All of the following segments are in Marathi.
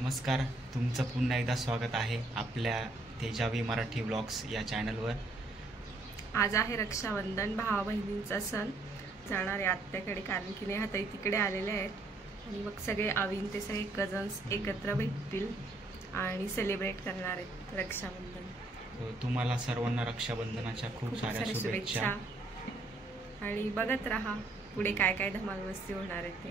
नमस्कार, तुमचं पुन्हा एकदा स्वागत आहे आपल्या तेजावी मराठी व्लॉग्स या चॅनलवर। आज आहे रक्षाबंधन, भावा बहिणींचा सण। जाणार आहे आत्याकडे, कारण की नेहाताई तिकडे आलेले आहेत आणि मग सगळे आवीन ते सगळे कझन्स एकत्र भेटतील आणि सेलिब्रेट करणार आहेत रक्षाबंधन। तुम्हाला सर्वांना रक्षाबंधनाच्या खूप साऱ्या शुभेच्छा आणि बघत राहा पुढे काय काय धमाल मस्ती होणार आहे ते।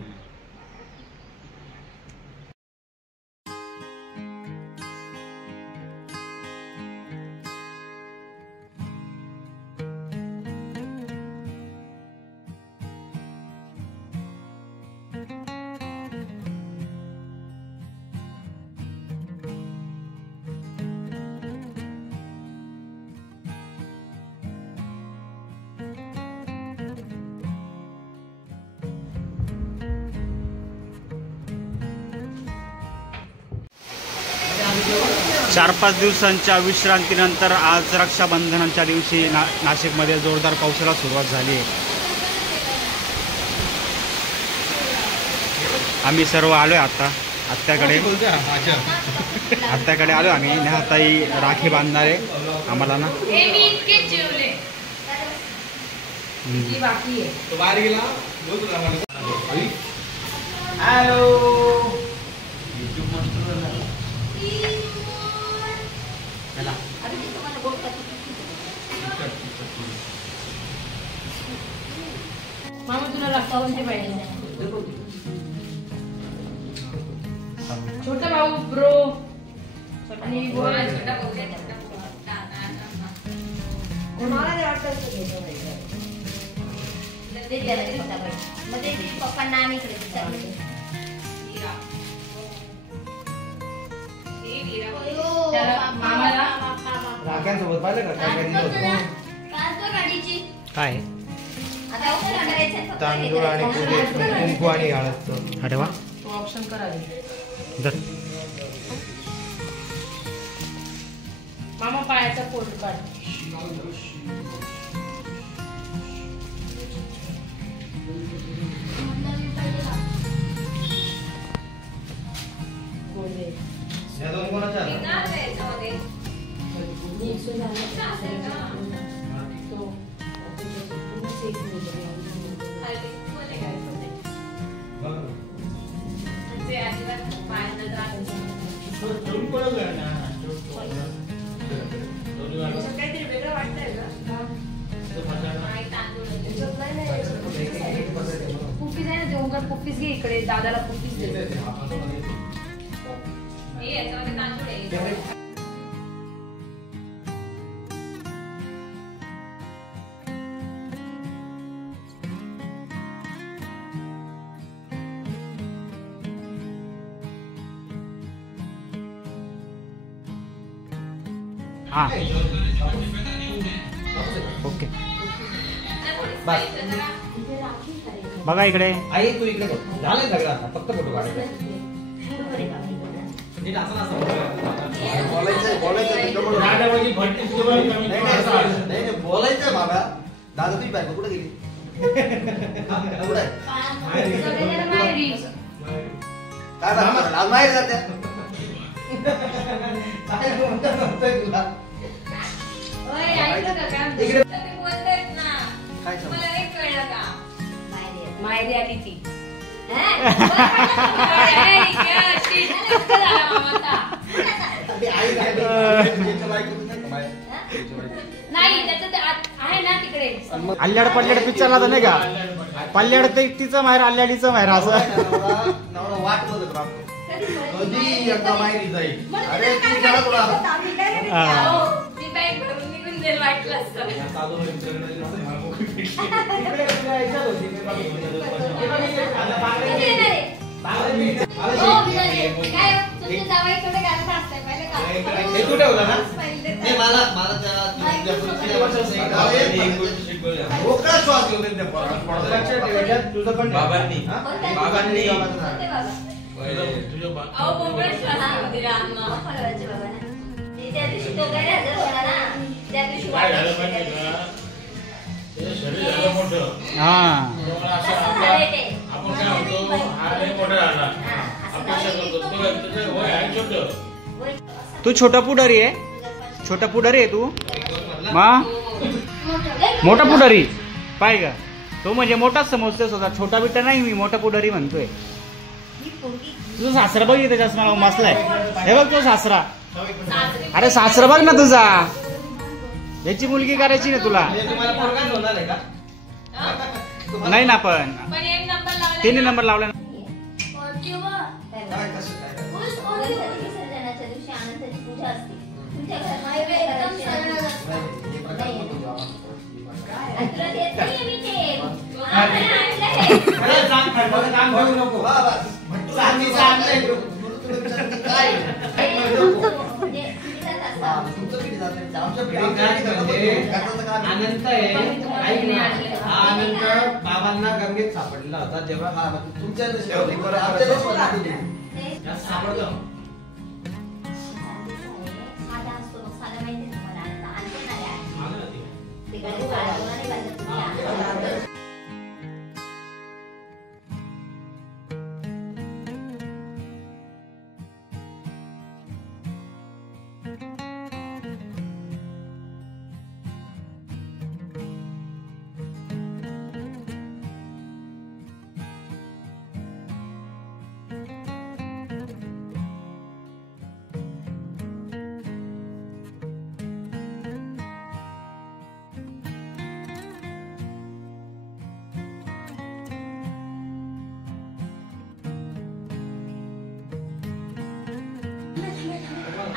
चार पाच दिवसांच्या विश्रांतीनंतर आज रक्षाबंधनाच्या दिवशी नाशिकमध्ये जोरदार पावसाला सुरुवात झाली आहे। आम्ही सर्व आलोय आता आत्याकडे आलो आम्ही। नेहाताई राखी बांधणार आहे आम्हाला ना। मामा तुला रक्षाबंधन पाहिजे। छोटा भाऊ ब्रो आणि बोला छोटा भाऊ मला जे वाटतं ते ते द्यायला छोटा भाऊ मध्ये पप्पा नानी कडे मामाला राख्यांसोबत पाहिलं का गाडीची काय तांदूळ आणि कुंकू आणि हळद। अरे वा, तो ऑप्शन करावे। मामा पायाचा फोटो काढ। या दोन कोणाच्या कुकीज आहे ना, ते कुकीज घे इकडे, दादाला कुकीज दे। हां ओके, बघा इकडे। आई तू इकडे बघ, झालं सगळं आता फक्त फोटो काढायचा। बोलायचं बाबा, दादा तुझी बायको कुठे गेली? काय आज बाहेर जाते मायरी आली ती नाही, त्याचं आहे ना तिकडे। अल्ल्याड पल्ल्याड पिक्चरला तर नाही का, पल्ल्याड ते तिचं माहेर अल्ल्याडीचं माहेर असं वाट बघत राहतो कधी एकदा माहेरी जाईल। अरे तू गेला तुला वाटलं असतं तुझं पण बाबांनी हां आपण काय होतो हा लय मोठा झाला आपल्या तू छोटा पुढारी आहे, छोटा पुढारी आहे तू मा, मोठा पुढारी पाय का तो, म्हणजे मोठाच समजतोय स्वतः, छोटा बिट्टा नाही, मी मोठा पुढारी म्हणतोय. तुझा सासरा बघ इथे चष्मा मसलाय, हे बघ तो सासरा. अरे सासरा बघ ना तुझा, याची मुलगी करायची ना तुला. नाही ना पण तिने नंबर लावला ना. अनंत आहे, अनंत बाबांना गंगेत सापडलेला होता जेव्हा तुमच्या सापडलं.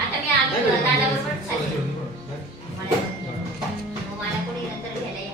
आता मी आलो दादाबरोबर चालले. मला कोणी नंतर घ्यायला या.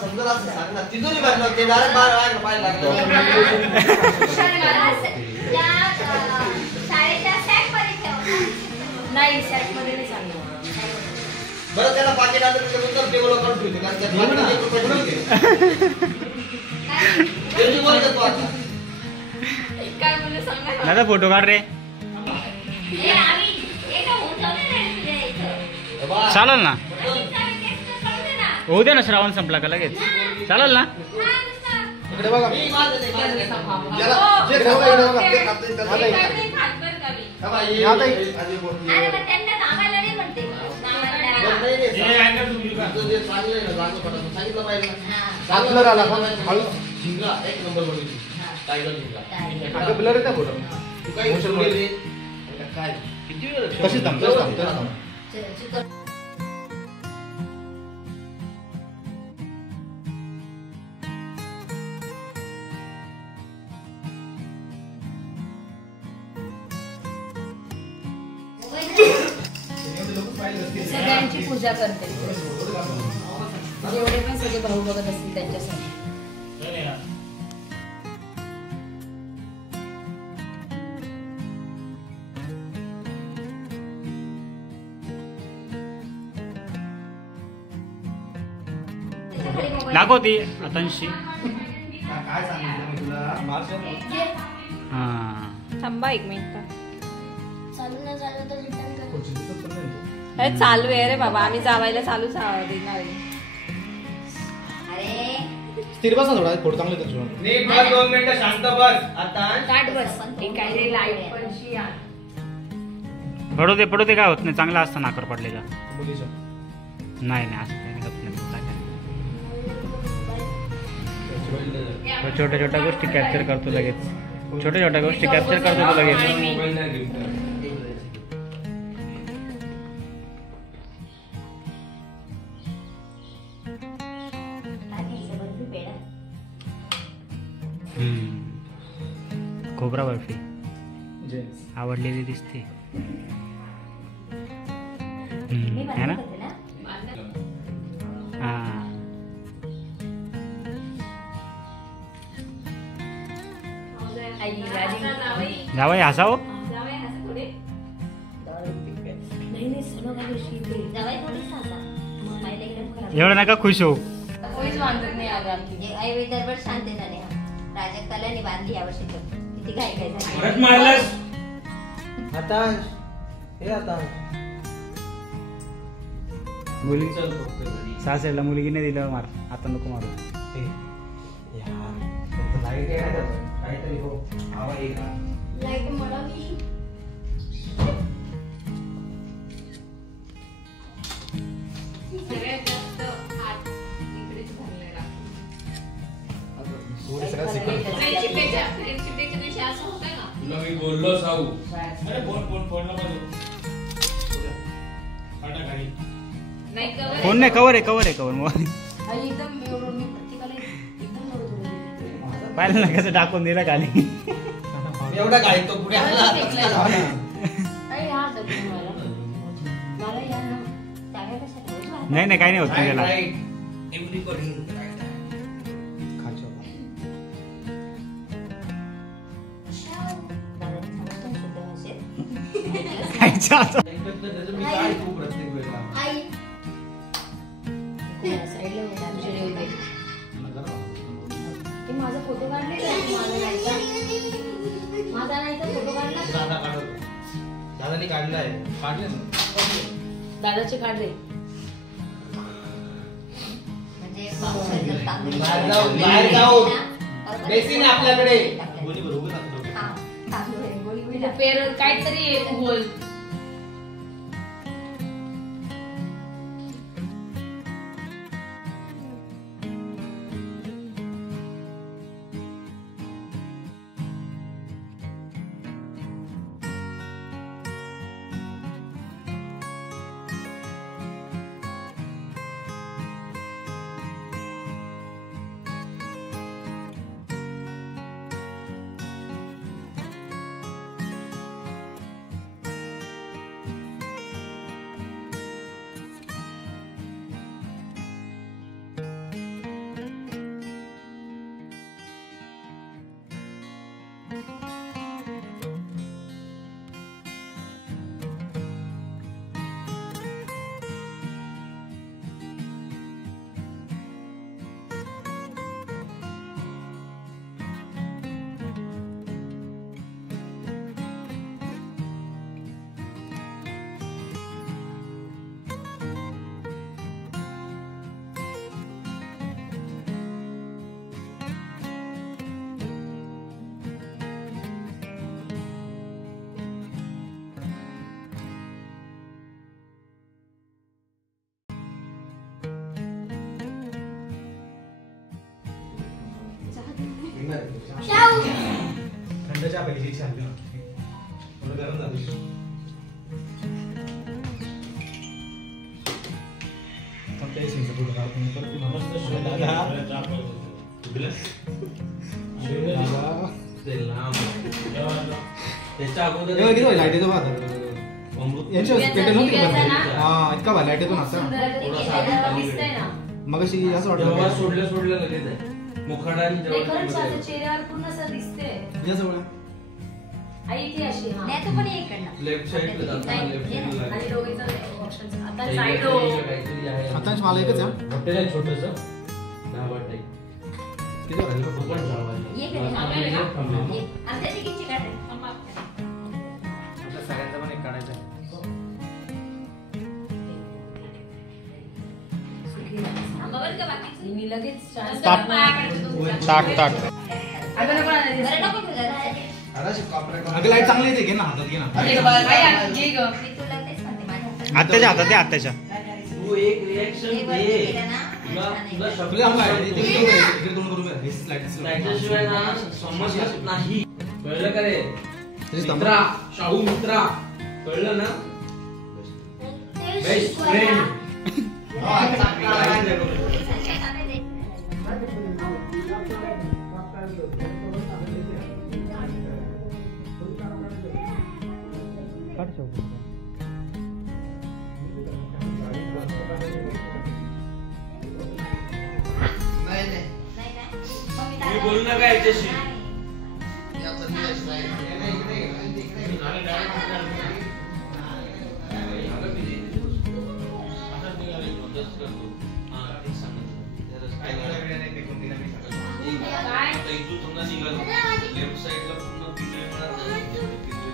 समजा असं सांग ना, तिजोरी बांधलं ते डायरेक्ट बाहेर पाहायला लागलं. नाही सॅक मध्ये नाही सांगितलं. बरं त्याला पाकिट आलं तर उत्तर टेबलवर काढून ठेवते, कारण त्यात पाकिटात 1 रुपया ठेवते. ते बोल देतो आता. काय बोलले सांगा. दादा फोटो काढ रे. ए आम्ही एका होऊन जाऊ दे ना तुझ्या इथं. बाबा, चालेल ना, कळू होऊ दे ना, श्रावण संपला का लगेच चालेल ना. इकडे बघा. मी माझं नाही, माझं नाही. ज्याला- जे ठेवलं इकडे बघा, ते कापते, त्याला दे. नाही. काय नाही खात बरं का मी. हा बाई, आधी बोल. अरे मग त्यांना सांगायला नाही म्हणते. बरं, नाही, नाही, तुझं जे चांगलं आहे ना, चांगलं पडतं, सांगितलं पाहिजे ना. हा. चांगलं राहिला पण हळू झिंगा 1 नंबर बनवली. टायगर झिंगा. टायगर. ब्लर आहे त्या फोटो. तू काय मोशन रे? काय किती वेळ कशी थांबतो? चिकन. सगळ्यांची पूजा करते, जेवढे पण सगळे भाऊ बघत असतील त्यांच्यासाठी. दाखवती आतांशी. काय सांगितलं मी तुला? हा थांबा 1 मिनिट. हे चालू आहे रे बाबा, आम्ही जावायला चालू देणार आहे. अरे स्थिर बस ना थोडा, फोटो चांगले येतात तुझ्या. नीट बस, 2 मिनिटं शांत बस. आता काट बस. हे काय रे, लाईट पडशी यार. पडू दे काय होत नाही, चांगला असतं नाकर पडलेला. मुलीच्या. नाही असं काही नाही, गप नाही. तो छोट्या गोष्टी कॅप्चर करतो लगेच. छोट्या गोष्टी कॅप्चर करतो तो लगेच. खोबरा बर्फी आवडलेली दिसते. है ना? हा. जावई हसाव. एवढं नका खुश हो. कोणीच बांधत नाही आज आमची. आई दरबार शांत झाले. प्राजक्ताला बांधली यावर्षी तर किती काय काय झालं. परत मारलास. आता हे आता मुली सासऱ्याला मुलगी नाही दिलं मार, आता नको मारू. लाईट आहे काहीतरी हो. आवाज येईल का? लाईट मला मी सगळ्यात जास्त हात इकडेच घाललेला. थोडी सगळं शिकवलं. फ्रेंडशिप डेच्या दिवशी असं होतं ना. तुला मी बोललो साऊ. फोन नाही, कवर आहे मोबाईल. आणि एकदम मी प्रत्येकाला एकदम एवढं पाहिलं ना कसं टाकून दिलं खाली. एवढा गाडी तो पुढे आला. अरे हा दगड मला या ना. टाका कशात नाही काही नाही होत नाही त्याला. खायचं आता. मी काय तू प्रत्येक वेळेला आई साईडला होते. ते माझा फोटो काढले माझा नाही तर फोटो काढला. दादा काढतो. दादाने काढलाय. काढले ना. दादाचे काढले. म्हणजे पावसाळ्यात तांदूळ बाहेर जाऊ. बेसिन आहे आपल्याकडे. गोळी बरोबर तांदूळ आहे, गोळी बिळी पेर काहीतरी बोल. थंड चहा पाहिजे. छान थोडं गरम झालं. फक्त एसीचं फोटो काढतो मी. परत पुन्हा मस्त त्याच्या अगोदर लाईट येतो यांच्या पेटल नव्हती का? हा इतका भारी लाईट येतो ना आता. मग अशी असं वाटतं सोडलं लगेच आहे. मुखाडाने चेहऱ्यावर पूर्ण असं दिसते. याजवळ आई ती अशी हा. नाही तो पण इकडनं लेफ्ट साइडला जातो. लेफ्ट साइडला आणि दोघीचं ऑप्शन आता साईड हो. काहीतरी आहे. आता मला एकच आहे. हॉटेल आहे छोटंसं. धाबा टाईप. किती वाजले? तो पण धाबा आहे. ये कधी थांबलेलं. आमच्या तिकीटची काढ आपल्या सगळ्यांचा पण का बाकीचं? मी लगेच ताट ताट ताट बरं नको तुझं राहते. अगं लाईट चांगली येते, घे ना हातात, घे ना. मी तुला तेच म्हणते माझ्या हातात. आत्याच्या हातात आहे आत्याच्या. तू एक रिॲक्शन हे बरं दे केलं ना, तुला तुला छान शब्द तुला आम्हाला आहे, इथे दोन आहे, इकडे दोन करून घे. हे लाईट त्याच्याशिवाय ना समजत नाही. कळलं का रे? तेच थांब. मित्रा, शाहू मित्रा, कळलं ना? ते बेस्ट शिकवायला. फ्रेंड. नाही, नाही. नाही ना? मग मी मी दादा- बोलू नका याच्याशी. नाही. याचं नाही, इकडे, इकडे, इकडे.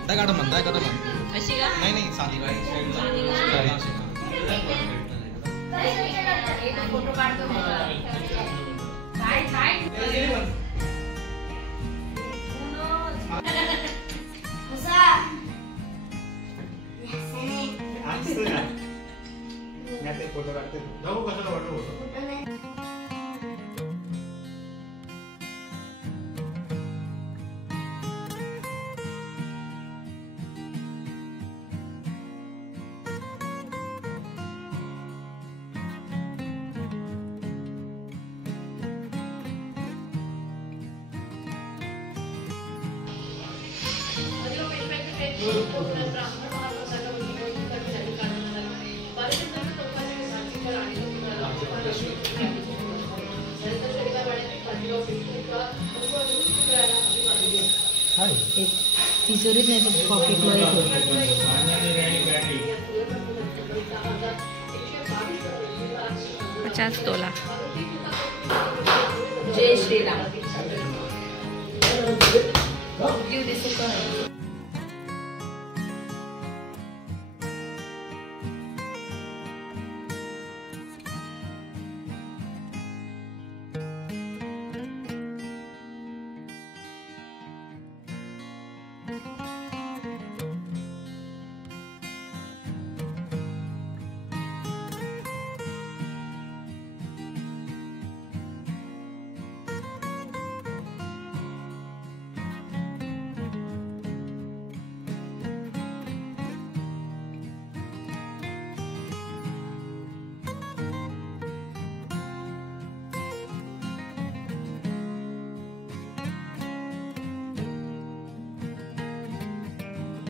काय काढा म्हणताय, काढा म्हणताय. अशी का? नाही नाही साधी एक फोटो काढतो मग. काय काय कसा? फोटो काढते. जाऊ कशाला वाटलं होतं. फोटो नाही. तिजोरीत नाही तर पॉकेटमध्ये ठेवतो. 50 तोला. जय Shriram. Give this a call.